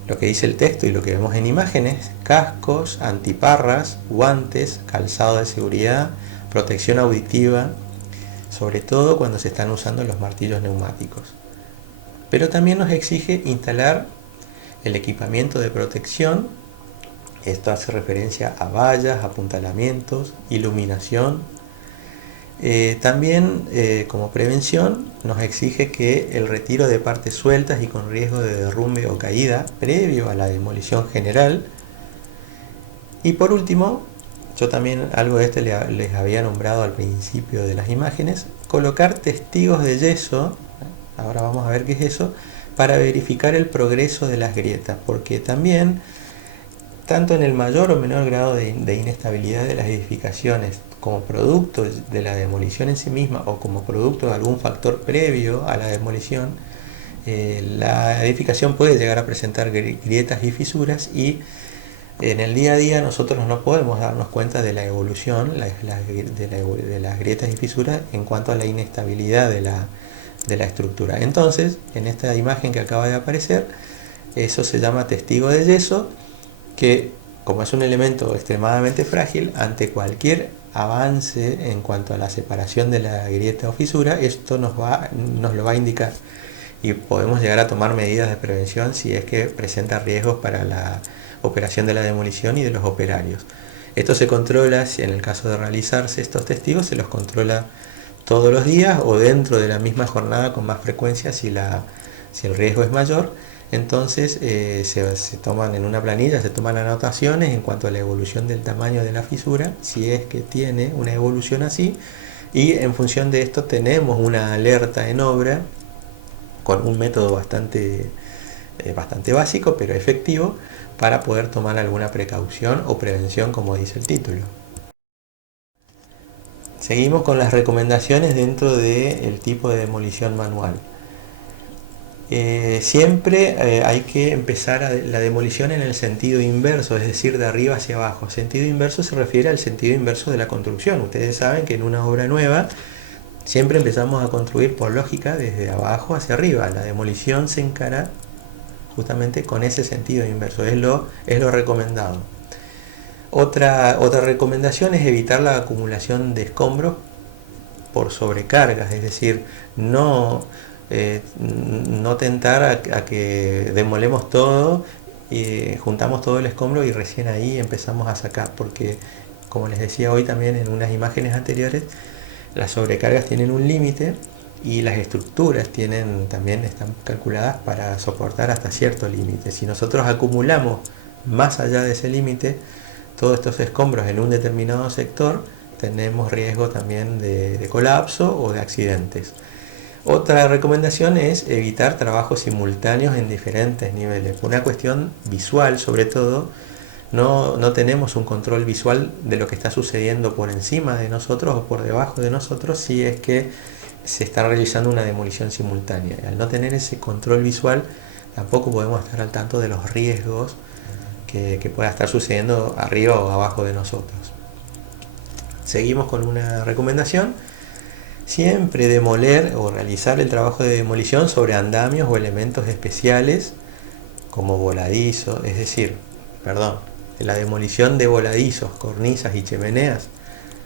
lo que dice el texto y lo que vemos en imágenes: cascos, antiparras, guantes, calzado de seguridad, protección auditiva, sobre todo cuando se están usando los martillos neumáticos. Pero también nos exige instalar el equipamiento de protección. Esto hace referencia a vallas, apuntalamientos, iluminación. También como prevención nos exige que el retiro de partes sueltas y con riesgo de derrumbe o caída previo a la demolición general. Y por último, yo también algo de este les había nombrado al principio de las imágenes: colocar testigos de yeso. Ahora vamos a ver qué es eso, para verificar el progreso de las grietas, porque también tanto en el mayor o menor grado de inestabilidad de las edificaciones como producto de la demolición en sí misma o como producto de algún factor previo a la demolición, la edificación puede llegar a presentar grietas y fisuras, y en el día a día nosotros no podemos darnos cuenta de la evolución de las grietas y fisuras en cuanto a la inestabilidad de la estructura. Entonces, en esta imagen que acaba de aparecer, eso se llama testigo de yeso, que como es un elemento extremadamente frágil, ante cualquier avance en cuanto a la separación de la grieta o fisura, esto nos lo va a indicar, y podemos llegar a tomar medidas de prevención si es que presenta riesgos para la operación de la demolición y de los operarios. Esto se controla, si en el caso de realizarse estos testigos, se los controla todos los días o dentro de la misma jornada con más frecuencia si el riesgo es mayor. Entonces se toman en una planilla, se toman anotaciones en cuanto a la evolución del tamaño de la fisura, si es que tiene una evolución así, y en función de esto tenemos una alerta en obra con un método bastante básico pero efectivo para poder tomar alguna precaución o prevención, como dice el título. Seguimos con las recomendaciones dentro del tipo de demolición manual. Siempre hay que empezar la demolición en el sentido inverso, es decir, de arriba hacia abajo. Sentido inverso se refiere al sentido inverso de la construcción. Ustedes saben que en una obra nueva siempre empezamos a construir por lógica desde abajo hacia arriba. La demolición se encara justamente con ese sentido inverso, es lo recomendado. Otra recomendación es evitar la acumulación de escombros por sobrecargas, es decir, no tentar a que demolemos todo y juntamos todo el escombro y recién ahí empezamos a sacar, porque como les decía hoy también en unas imágenes anteriores, las sobrecargas tienen un límite y las estructuras también están calculadas para soportar hasta cierto límite. Si nosotros acumulamos más allá de ese límite todos estos escombros en un determinado sector, tenemos riesgo también de colapso o de accidentes. Otra recomendación es evitar trabajos simultáneos en diferentes niveles. Por una cuestión visual, sobre todo, no tenemos un control visual de lo que está sucediendo por encima de nosotros o por debajo de nosotros si es que se está realizando una demolición simultánea. Al no tener ese control visual, tampoco podemos estar al tanto de los riesgos que pueda estar sucediendo arriba o abajo de nosotros. Seguimos con una recomendación: siempre demoler o realizar el trabajo de demolición sobre andamios o elementos especiales como voladizos, la demolición de voladizos, cornisas y chimeneas.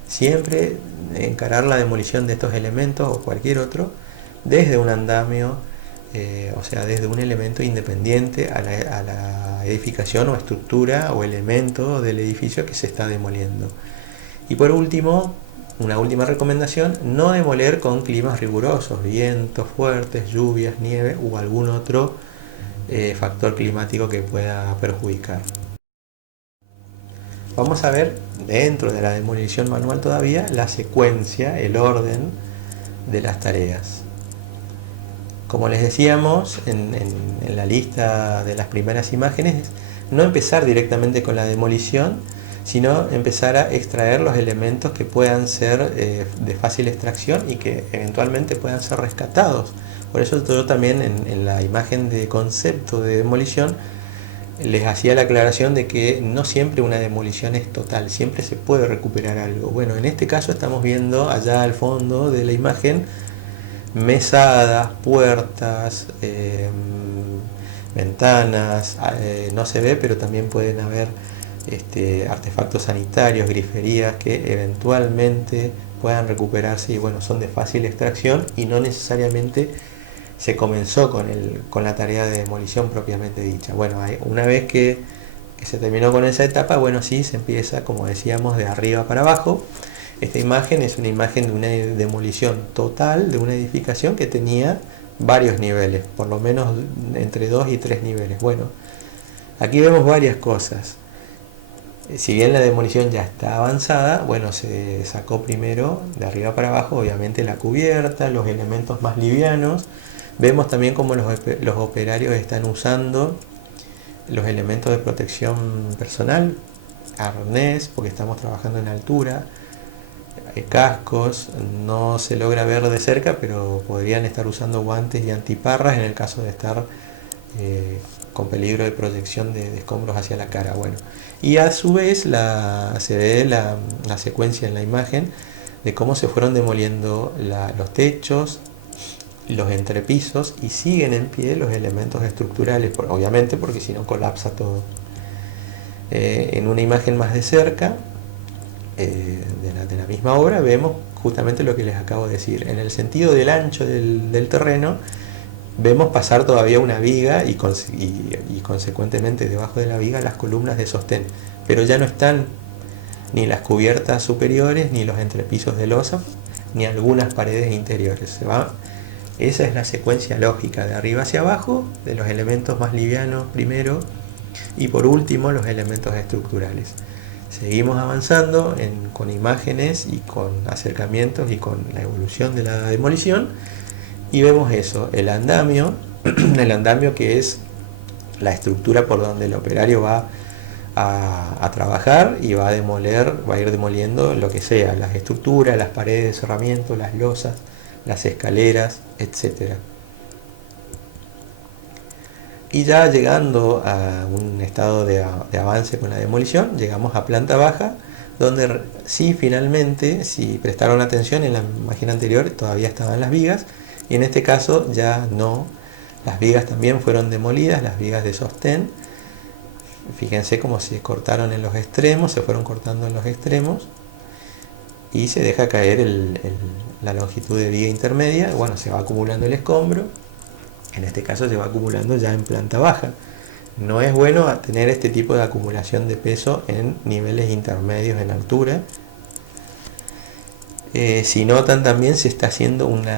Siempre encarar la demolición de estos elementos o cualquier otro desde un andamio, desde un elemento independiente a la edificación o estructura o elemento del edificio que se está demoliendo. Y por último, una última recomendación: no demoler con climas rigurosos, vientos fuertes, lluvias, nieve u algún otro factor climático que pueda perjudicar. Vamos a ver, dentro de la demolición manual todavía, la secuencia, el orden de las tareas. Como les decíamos en la lista de las primeras imágenes, no empezar directamente con la demolición, sino empezar a extraer los elementos que puedan ser de fácil extracción y que eventualmente puedan ser rescatados. Por eso yo también en la imagen de concepto de demolición les hacía la aclaración de que no siempre una demolición es total, siempre se puede recuperar algo. Bueno, en este caso estamos viendo allá al fondo de la imagen mesadas, puertas, ventanas, no se ve, pero también pueden haber artefactos sanitarios, griferías que eventualmente puedan recuperarse y bueno, son de fácil extracción y no necesariamente se comenzó con la tarea de demolición propiamente dicha. Bueno, una vez que se terminó con esa etapa, bueno, sí, se empieza, como decíamos, de arriba para abajo. Esta imagen es una imagen de una demolición total de una edificación que tenía varios niveles, por lo menos entre 2 y 3 niveles. Bueno, aquí vemos varias cosas. Si bien la demolición ya está avanzada, bueno, se sacó primero de arriba para abajo, obviamente la cubierta, los elementos más livianos. Vemos también cómo los operarios están usando los elementos de protección personal, arnés, porque estamos trabajando en altura, cascos, no se logra ver de cerca, pero podrían estar usando guantes y antiparras en el caso de estar con peligro de proyección de escombros hacia la cara. Bueno, y a su vez se ve la secuencia en la imagen de cómo se fueron demoliendo los techos, los entrepisos, y siguen en pie los elementos estructurales, obviamente porque si no colapsa todo. En una imagen más de cerca de la misma obra vemos justamente lo que les acabo de decir. En el sentido del ancho del terreno vemos pasar todavía una viga y consecuentemente debajo de la viga las columnas de sostén, pero ya no están ni las cubiertas superiores, ni los entrepisos de losa, ni algunas paredes interiores. Esa es la secuencia lógica, de arriba hacia abajo, de los elementos más livianos primero y por último los elementos estructurales. Seguimos avanzando con imágenes y con acercamientos y con la evolución de la demolición, y vemos eso, el andamio, el andamio que es la estructura por donde el operario va a trabajar y va a ir demoliendo lo que sea, las estructuras, las paredes de cerramiento, las losas, las escaleras, etc. Y ya llegando a un estado de avance con la demolición, llegamos a planta baja, donde sí, finalmente, si prestaron atención en la imagen anterior, todavía estaban las vigas, y en este caso ya no. Las vigas también fueron demolidas, las vigas de sostén. Fíjense cómo se cortaron en los extremos, se fueron cortando en los extremos, y se deja caer la longitud de viga intermedia. Bueno, se va acumulando el escombro. En este caso se va acumulando ya en planta baja. No es bueno tener este tipo de acumulación de peso en niveles intermedios en altura. Si notan, también se está haciendo un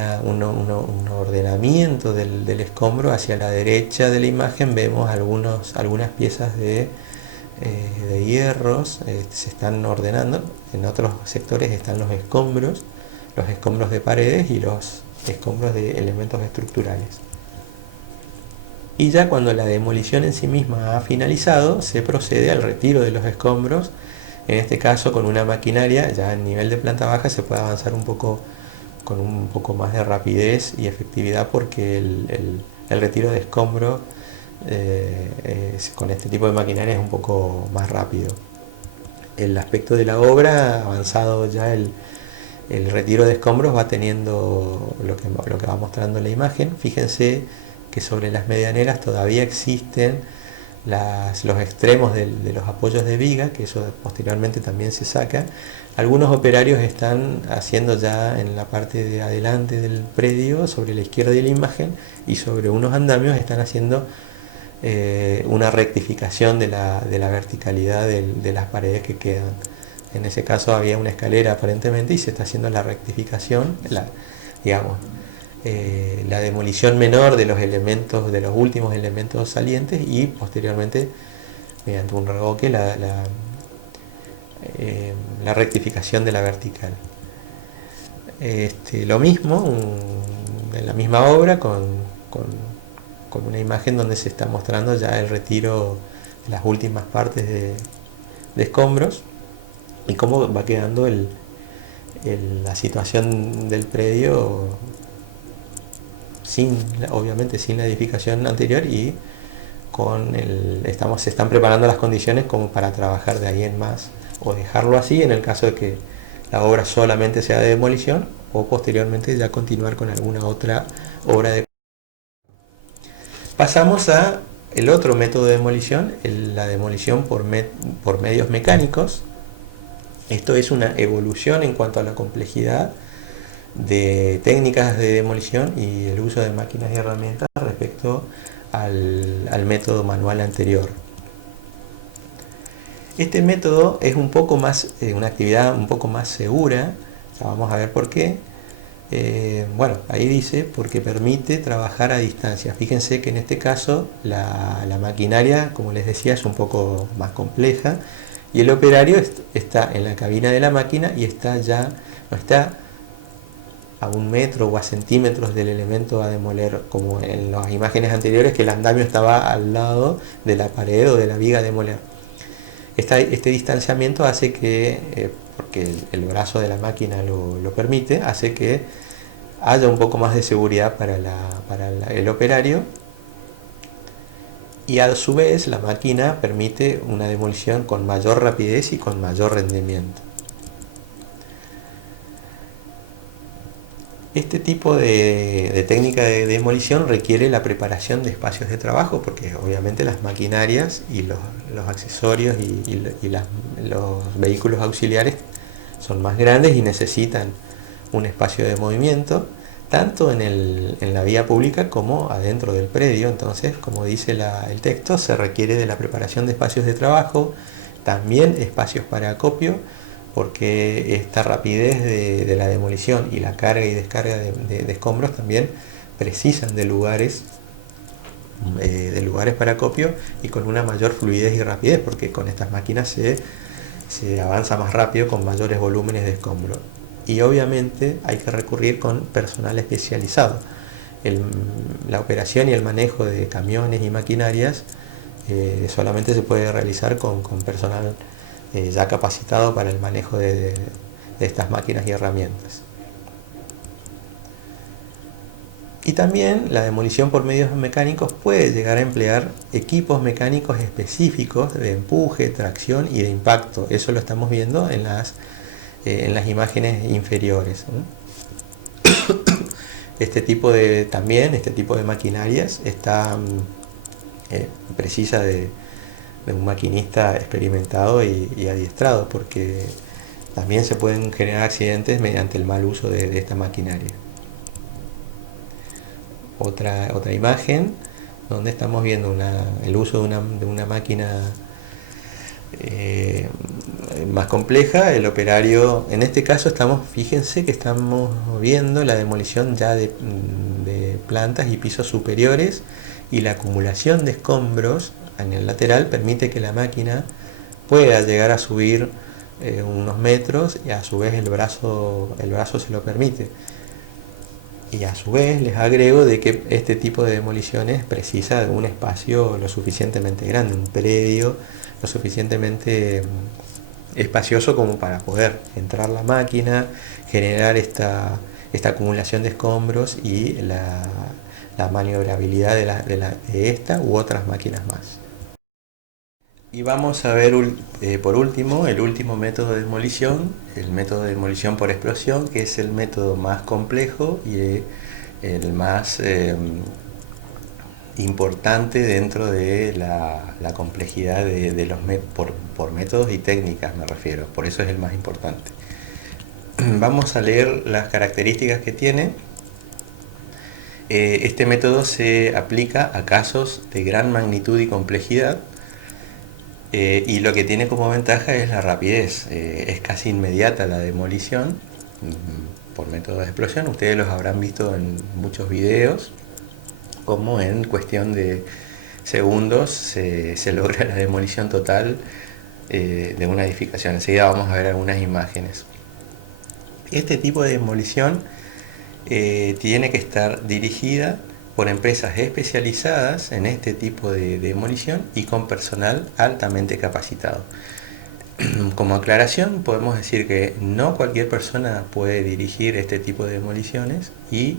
ordenamiento del escombro hacia la derecha de la imagen. Vemos algunas piezas de hierros se están ordenando. En otros sectores están los escombros de paredes y los escombros de elementos estructurales. Y ya cuando la demolición en sí misma ha finalizado, se procede al retiro de los escombros. En este caso, con una maquinaria, ya en nivel de planta baja se puede avanzar con un poco más de rapidez y efectividad, porque el retiro de escombros con este tipo de maquinaria es un poco más rápido. El aspecto de la obra, avanzado ya el retiro de escombros, va teniendo lo que va mostrando la imagen. Fíjense que sobre las medianeras todavía existen los extremos de los apoyos de viga, que eso posteriormente también se saca. Algunos operarios están haciendo ya en la parte de adelante del predio, sobre la izquierda de la imagen, y sobre unos andamios están haciendo una rectificación de la verticalidad de las paredes que quedan. En ese caso había una escalera aparentemente, y se está haciendo la rectificación, la demolición menor de los últimos elementos salientes, y posteriormente, mediante un revoque, la rectificación de la vertical. Lo mismo en la misma obra, con una imagen donde se está mostrando ya el retiro de las últimas partes de escombros, y cómo va quedando la situación del predio, obviamente sin la edificación anterior, y se están preparando las condiciones como para trabajar de ahí en más, o dejarlo así en el caso de que la obra solamente sea de demolición, o posteriormente ya continuar con alguna otra obra de... Pasamos a el otro método de demolición, la demolición por medios mecánicos. Esto es una evolución en cuanto a la complejidad de técnicas de demolición y el uso de máquinas y herramientas respecto al método manual anterior. Este método es una actividad un poco más segura. Ya vamos a ver por qué. Bueno, ahí dice, porque permite trabajar a distancia. Fíjense que en este caso la maquinaria, como les decía, es un poco más compleja, y el operario está en la cabina de la máquina y no está a 1 metro o a centímetros del elemento a demoler, como en las imágenes anteriores que el andamio estaba al lado de la pared o de la viga a demoler. Este distanciamiento hace que, porque el brazo de la máquina lo permite, hace que haya un poco más de seguridad para el operario, y a su vez la máquina permite una demolición con mayor rapidez y con mayor rendimiento. Este tipo de técnica de demolición requiere la preparación de espacios de trabajo, porque obviamente las maquinarias y los accesorios y los vehículos auxiliares son más grandes y necesitan un espacio de movimiento, tanto en la vía pública como adentro del predio. Entonces, como dice el texto, se requiere de la preparación de espacios de trabajo, también espacios para acopio, porque esta rapidez de la demolición y la carga y descarga de escombros también precisan de lugares para acopio y con una mayor fluidez y rapidez, porque con estas máquinas se avanza más rápido con mayores volúmenes de escombro. Y obviamente hay que recurrir con personal especializado. La operación y el manejo de camiones y maquinarias solamente se puede realizar con personal ya capacitado para el manejo de estas máquinas y herramientas. Y también la demolición por medios mecánicos puede llegar a emplear equipos mecánicos específicos de empuje, tracción y de impacto. Eso lo estamos viendo en las imágenes inferiores. Este tipo de maquinarias precisa de un maquinista experimentado y adiestrado, porque también se pueden generar accidentes mediante el mal uso de esta maquinaria. Otra imagen donde estamos viendo el uso de una máquina más compleja. El operario, en este caso fíjense que estamos viendo la demolición ya de plantas y pisos superiores, y la acumulación de escombros en el lateral permite que la máquina pueda llegar a subir unos metros, y a su vez el brazo se lo permite. Y a su vez les agrego de que este tipo de demoliciones precisa de un espacio lo suficientemente grande, un predio lo suficientemente espacioso como para poder entrar la máquina, generar esta acumulación de escombros y la maniobrabilidad de esta u otras máquinas más. Y vamos a ver por último el último método de demolición, el método de demolición por explosión, que es el método más complejo y el más importante dentro de la complejidad de los por métodos y técnicas, me refiero, por eso es el más importante. Vamos a leer las características que tiene. Este método se aplica a casos de gran magnitud y complejidad. Y lo que tiene como ventaja es la rapidez. Es casi inmediata la demolición por método de explosión. Ustedes los habrán visto en muchos videos, como en cuestión de segundos se logra la demolición total de una edificación. Enseguida vamos a ver algunas imágenes. Este tipo de demolición tiene que estar dirigida por empresas especializadas en este tipo de demolición y con personal altamente capacitado. Como aclaración, podemos decir que no cualquier persona puede dirigir este tipo de demoliciones y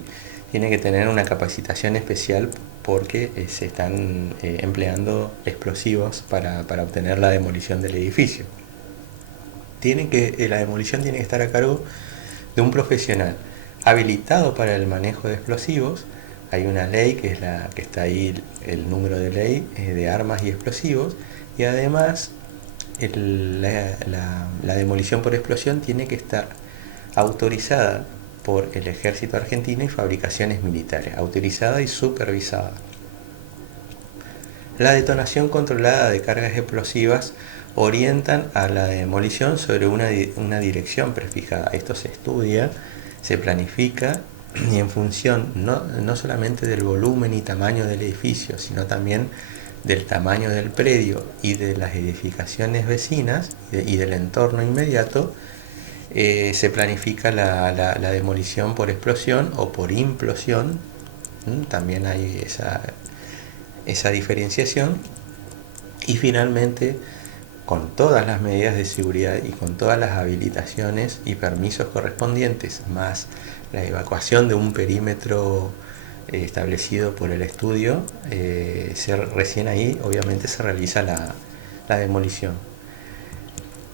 tiene que tener una capacitación especial, porque se están empleando explosivos para obtener la demolición del edificio. La demolición tiene que estar a cargo de un profesional habilitado para el manejo de explosivos. Hay una ley que es la que está ahí, el número de ley de armas y explosivos, y además la demolición por explosión tiene que estar autorizada por el Ejército Argentino y fabricaciones militares, autorizada y supervisada. La detonación controlada de cargas explosivas orientan a la demolición sobre una dirección prefijada. Esto se estudia, se planifica, y en función no solamente del volumen y tamaño del edificio, sino también del tamaño del predio y de las edificaciones vecinas y del entorno inmediato, se planifica la demolición por explosión o por implosión. También hay esa diferenciación. Y finalmente, con todas las medidas de seguridad y con todas las habilitaciones y permisos correspondientes, más la evacuación de un perímetro establecido por el estudio, recién ahí obviamente se realiza la demolición.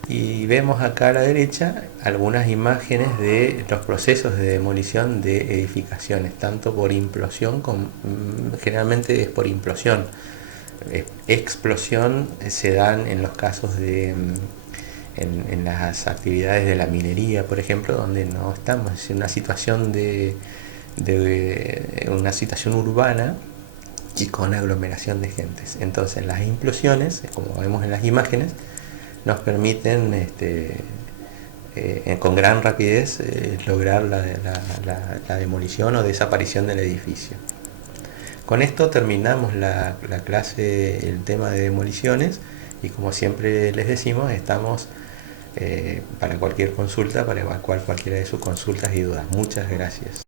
Y vemos acá a la derecha algunas imágenes de los procesos de demolición de edificaciones, tanto por implosión como generalmente es por implosión. Explosión se dan en los casos en las actividades de la minería, por ejemplo, donde no estamos en una situación de una situación urbana y con aglomeración de gentes. Entonces las implosiones, como vemos en las imágenes, nos permiten con gran rapidez lograr la demolición o desaparición del edificio. Con esto terminamos la clase, el tema de demoliciones, y como siempre les decimos, estamos para cualquier consulta, para evacuar cualquiera de sus consultas y dudas. Muchas gracias.